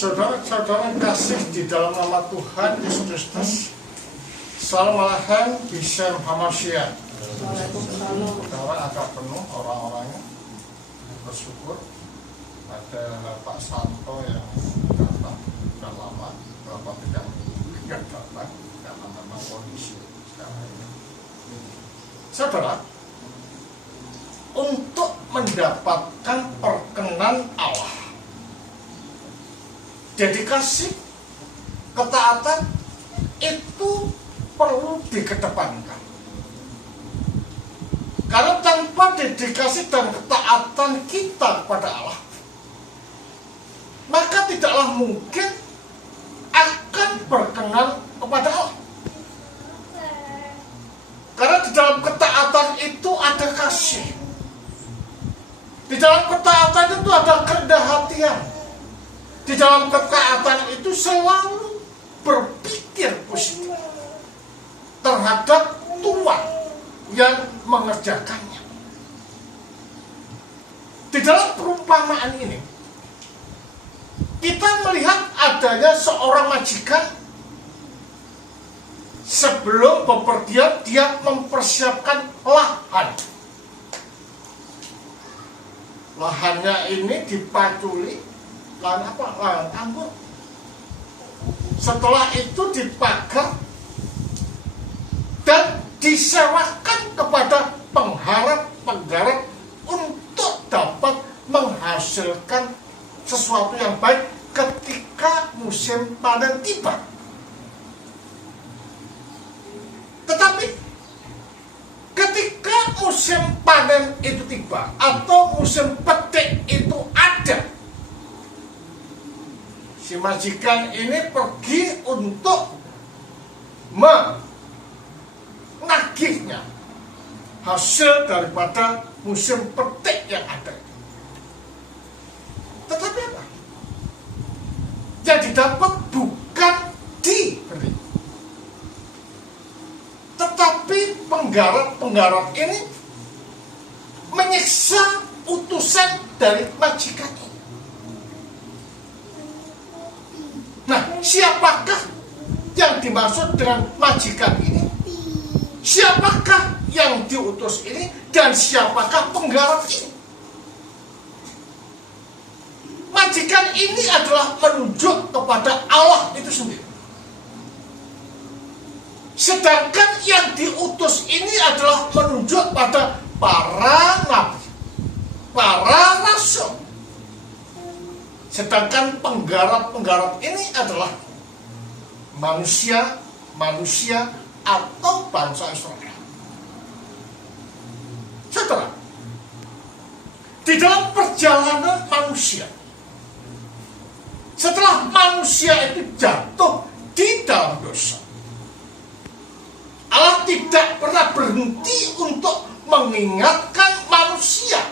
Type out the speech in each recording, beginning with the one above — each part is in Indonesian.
Saudara-saudara kasih di dalam nama Tuhan Yesus Kristus, Assalamualaikum bisa Muhammadiyah. Saudara agak penuh orang-orangnya, bersyukur ada Pak Santo yang datang sudah lama, berapa tidak datang karena memang kondisi sekarang ini. Saudara, untuk mendapatkan perkenan Allah, dedikasi, ketaatan itu perlu dikedepankan. Karena tanpa dedikasi dan ketaatan kita kepada Allah, maka tidaklah mungkin akan berkenan kepada Allah. Karena di dalam ketaatan itu ada kasih. Di dalam ketaatan itu ada kerendah hatian. Di dalam ketaatan itu selalu berpikir positif terhadap Tuhan yang mengerjakannya. Di dalam perumpamaan ini, kita melihat adanya seorang majikan. Sebelum bepergian, dia mempersiapkan lahan. Lahannya ini dipaculi, lahan apa? Lahan anggur. Setelah itu dipagar dan disewakan kepada penggarap untuk dapat menghasilkan sesuatu yang baik ketika musim panen tiba. Tetapi ketika musim panen itu tiba atau musim petik itu ada, si majikan ini pergi untuk menagihnya hasil daripada musim petik yang ada. Tetapi apa? Yang didapat bukan diberi, tetapi penggarap ini menyiksa utusan dari majikan ini. Nah, siapakah yang dimaksud dengan majikan ini? Siapakah yang diutus ini? Dan siapakah penggarap ini? Majikan ini adalah menunjuk kepada Allah itu sendiri. Sedangkan yang diutus ini adalah menunjuk pada para nabi, para rasul. Sedangkan penggarap-penggarap ini adalah manusia atau bangsa Israel. Saudara, di dalam perjalanan manusia, setelah manusia itu jatuh di dalam dosa, Allah tidak pernah berhenti untuk mengingatkan manusia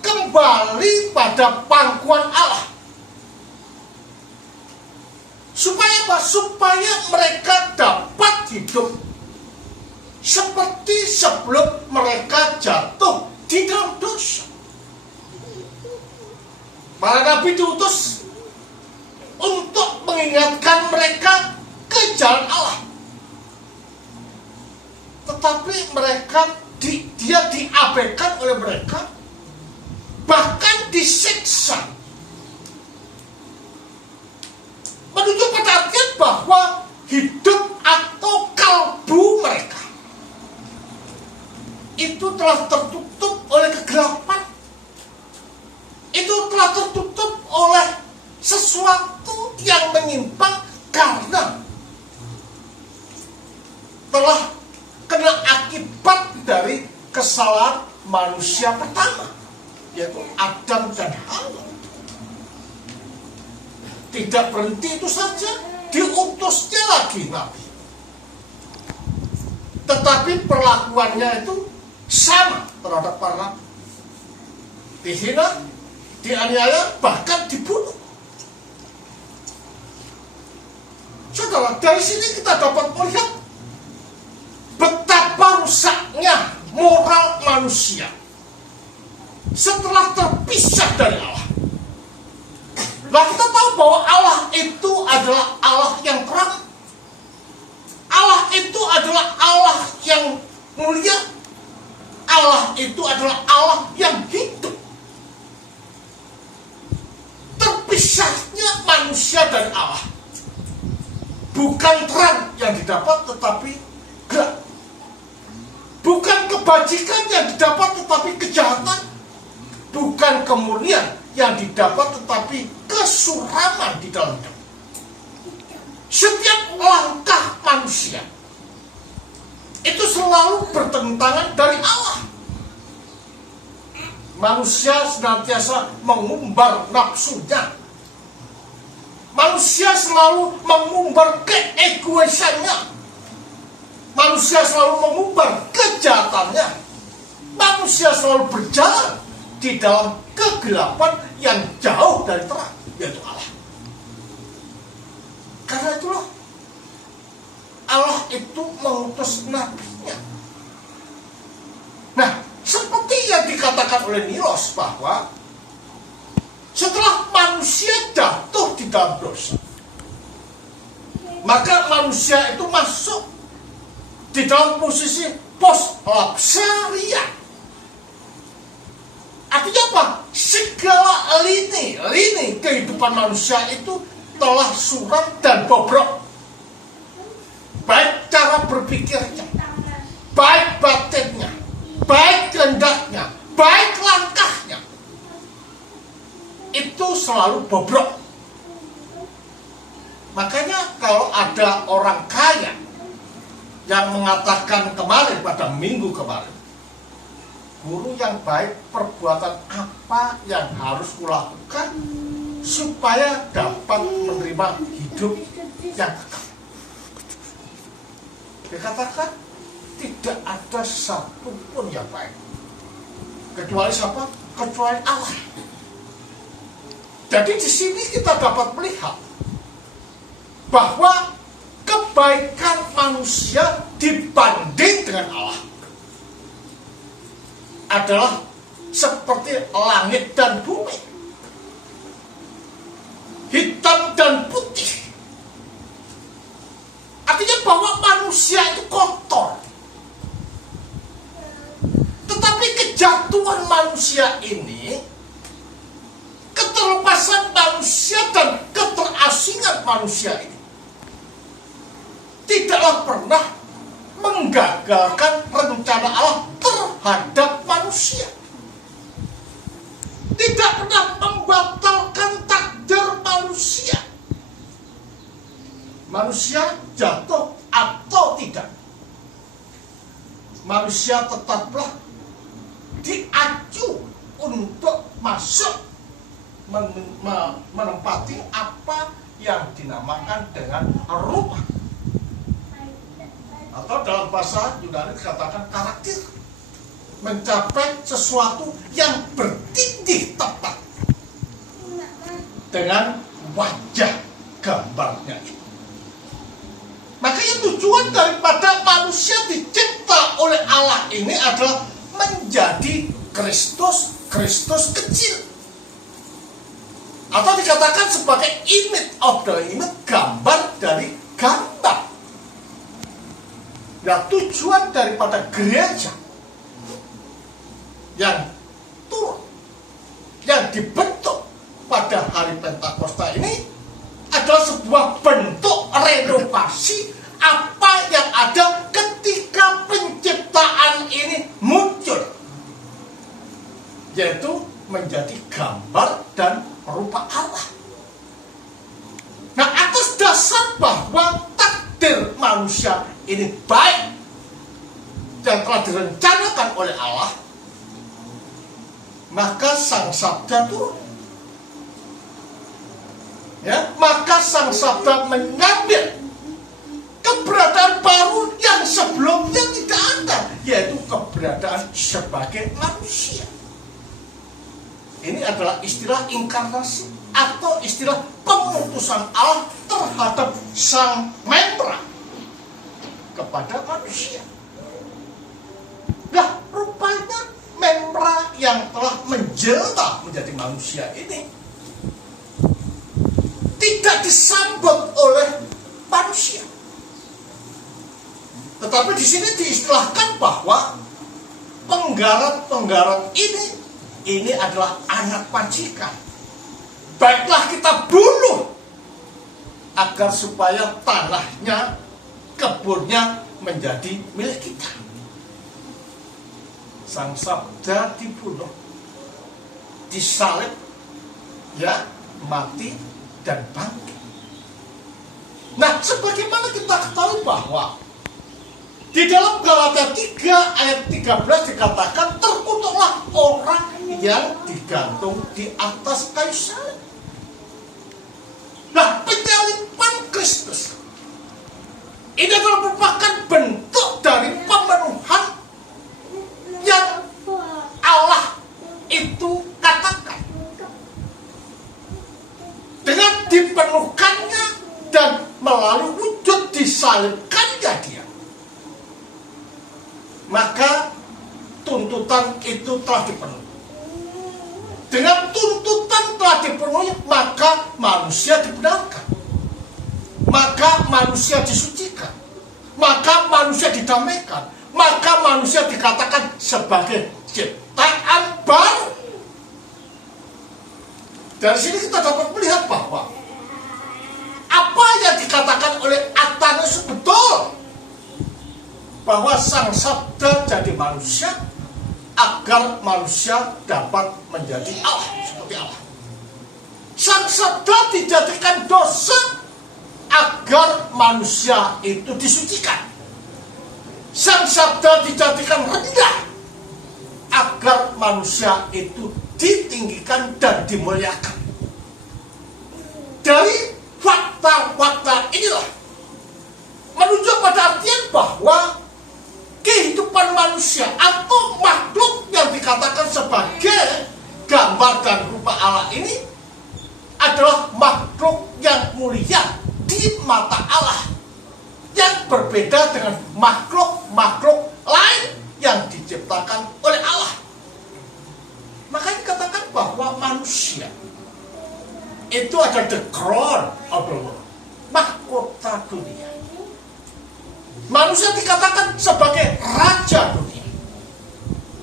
kembali pada pangkuan Allah. Supaya apa? Supaya mereka dapat hidup seperti sebelum mereka jatuh di dalam dosa. Para nabi diutus untuk mengingatkan mereka ke jalan Allah. Tetapi mereka dia diabaikan oleh mereka, bahkan disiksa. Menunjuk pada artian bahwa hidup atau kalbu mereka itu telah tertutup oleh kegelapan. Itu telah tertutup oleh sesuatu yang menyimpang karena telah kena akibat dari kesalahan manusia pertama, yaitu Adam dan Hawa. Tidak berhenti itu saja, diutusnya lagi nabi. Tetapi perlakuannya itu sama terhadap para nabi. Dihina, dianiaya, bahkan dibunuh. Saudara, dari sini kita dapat melihat betapa rusaknya moral manusia setelah terpisah dari Allah. Nah, kita tahu bahwa Allah itu adalah Allah yang terang. Allah itu adalah Allah yang mulia. Allah itu adalah Allah yang hidup. Terpisahnya manusia dan Allah bukan terang yang didapat tetapi gelap. Bukan kebajikan yang didapat tetapi kejahatan. Bukan kemuliaan yang didapat tetapi kesuraman di dalamnya. Setiap langkah manusia itu selalu bertentangan dari Allah. Manusia senantiasa mengumbar nafsunya. Manusia selalu mengumbar keegoisannya. Manusia selalu mengumbar kejahatannya. Manusia selalu berjalan di dalam kegelapan yang jauh dari terang, yaitu Allah. Karena itulah Allah itu mengutus nabinya. Nah, seperti yang dikatakan oleh Nilos bahwa setelah manusia jatuh di dalam dosa, maka manusia itu masuk di dalam posisi post-lapsaria. Artinya apa? Segala lini kehidupan manusia itu telah suram dan bobrok. Baik cara berpikirnya, baik batinnya, baik kehendaknya, baik langkahnya, itu selalu bobrok. Makanya kalau ada orang kaya yang mengatakan kemarin, pada minggu kemarin, guru yang baik, perbuatan apa yang harus kulakukan supaya dapat menerima hidup yang kekal? Dikatakan tidak ada satupun yang baik. Kecuali siapa? Kecuali Allah. Jadi di sini kita dapat melihat bahwa kebaikan manusia dibanding dengan Allah adalah seperti langit dan bumi, hitam dan putih. Artinya bahwa manusia itu kotor. Tetapi kejatuhan manusia ini, keterlepasan manusia dan keterasingan manusia ini tidaklah pernah menggagalkan rencana Allah terhadap manusia. Tidak pernah membatalkan takdir manusia. Manusia jatuh atau tidak, manusia tetaplah diacu untuk masuk menempati apa yang dinamakan dengan rupa, atau dalam bahasa Yunani dikatakan karakter, mencapai sesuatu yang bertindih tepat dengan wajah gambarnya itu. Makanya tujuan daripada manusia dicipta oleh Allah ini adalah menjadi Kristus kecil, atau dikatakan sebagai image of the image, gambar dari gambar. Nah, tujuan daripada gereja yang turun, yang dibentuk pada hari Pentakosta ini adalah sebuah bentuk renovasi apa yang ada ketika penciptaan ini muncul, yaitu menjadi gambar dan rupa Allah. Nah, atas dasar bahwa takdir manusia ini baik dan telah direncanakan oleh Allah, maka Sang Sabda turun. Ya, maka Sang Sabda mengambil keberadaan baru yang sebelumnya tidak ada, yaitu keberadaan sebagai manusia. Ini adalah istilah inkarnasi atau istilah pemutusan Allah terhadap sang membra kepada manusia. Nah, rupanya membra yang telah menjelma menjadi manusia ini tidak disambut oleh manusia. Tetapi di sini diistilahkan bahwa penggarap ini adalah anak majikan. Baiklah kita bunuh agar supaya tanahnya, kebunnya menjadi milik kita. Sang Sabda dibunuh, disalib, ya, mati dan bangkit. Nah, sebagaimana kita ketahui bahwa di dalam Galatia 3 ayat 13 dikatakan terkutuklah orang yang digantung di atas kayu salib. Nah, penyaliban Kristus ini adalah merupakan bentuk dari pemenuhan yang Allah itu katakan. Dengan dipenuhkannya dan melalui wujud disalibkannya dia, maka tuntutan itu telah dipenuhi. Dengan tuntutan telah dipenuhi, maka manusia dibenarkan, maka manusia disucikan, maka manusia didamaikan, maka manusia dikatakan sebagai ciptaan baru. Dari sini kita dapat melihat bahwa apa yang dikatakan oleh Athanasius betul, bahwa Sang Sabda jadi manusia agar manusia dapat menjadi Allah, seperti Allah. Sang Sabda dijadikan dosa agar manusia itu disucikan. Sang Sabda dijadikan rendah agar manusia itu ditinggikan dan dimuliakan. Dari fakta-fakta inilah menunjuk pada artian bahwa kehidupan manusia atau makhluk yang dikatakan sebagai gambar dan rupa Allah ini adalah makhluk yang mulia di mata Allah, yang berbeda dengan makhluk-makhluk lain yang diciptakan oleh Allah. Makanya dikatakan bahwa manusia itu adalah the crown of the world, mahkota dunia. Manusia dikatakan sebagai raja dunia.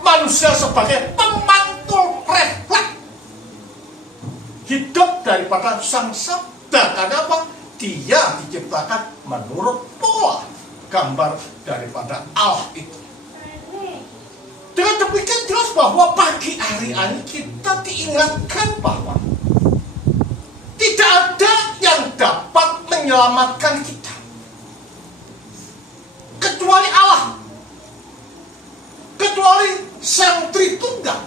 Manusia sebagai pemantul refleks hidup daripada Sang Sabda. Karena apa? Dia diciptakan menurut pola gambar daripada Allah itu. Dengan demikian jelas bahwa pagi hari ini kita diingatkan bahwa tidak ada yang dapat menyelamatkan kita kecuali Allah, kecuali Sang Tritunggal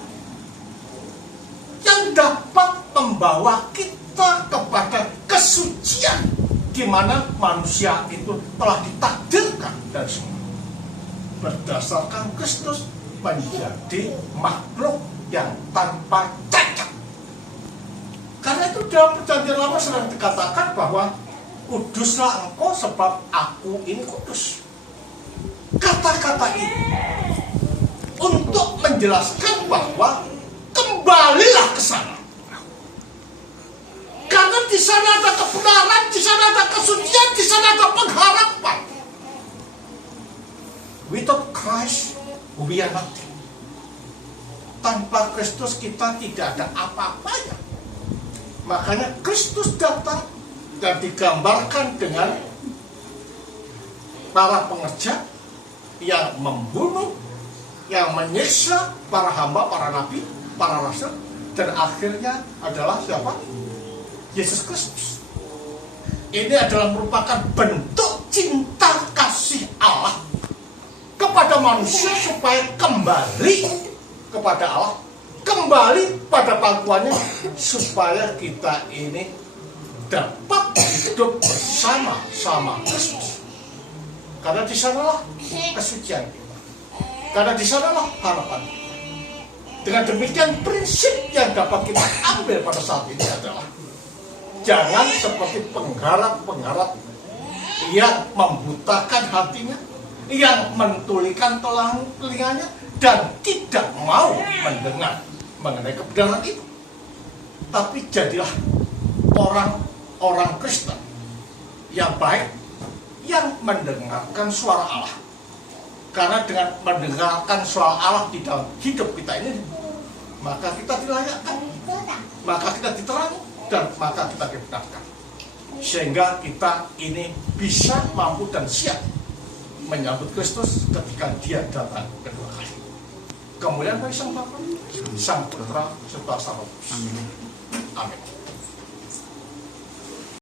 yang dapat membawa kita kepada kesucian di mana manusia itu telah ditakdirkan dari semua berdasarkan Kristus menjadi makhluk yang tanpa cacat. Karena itu dalam Perjanjian Lama sering dikatakan bahwa kuduslah engkau sebab aku ini kudus. Kata-kata ini untuk menjelaskan bahwa kembalilah ke sana. Karena di sana ada kebenaran, di sana ada kesucian, di sana ada pengharapan. Without Christ, we are nothing. Tanpa Kristus kita tidak ada apa-apanya. Makanya Kristus datang dan digambarkan dengan para pengerjat yang membunuh, yang menyiksa para hamba, para nabi, para rasul, dan akhirnya adalah siapa? Yesus Kristus. Ini adalah merupakan bentuk cinta kasih Allah kepada manusia supaya kembali kepada Allah, kembali pada pangkuannya, supaya kita ini dapat hidup bersama-sama Kristus. Karena di sanalah kesucian kita. Karena di sanalah harapan kita. Dengan demikian prinsip yang dapat kita ambil pada saat ini adalah jangan seperti penggarap-penggarap yang membutakan hatinya, yang mentulikan telinganya dan tidak mau mendengar mengenai kebenaran itu. Tapi jadilah orang Kristen yang baik, yang mendengarkan suara Allah. Karena dengan mendengarkan suara Allah di dalam hidup kita ini, maka kita dilayakkan, maka kita diterangi, dan maka kita dibenarkan. Sehingga kita ini bisa, mampu, dan siap menyambut Kristus ketika Dia datang kedua kali. Kemuliaan bagi Sang Bapa, Sang Putra, serta Sang Roh Kudus. Amin.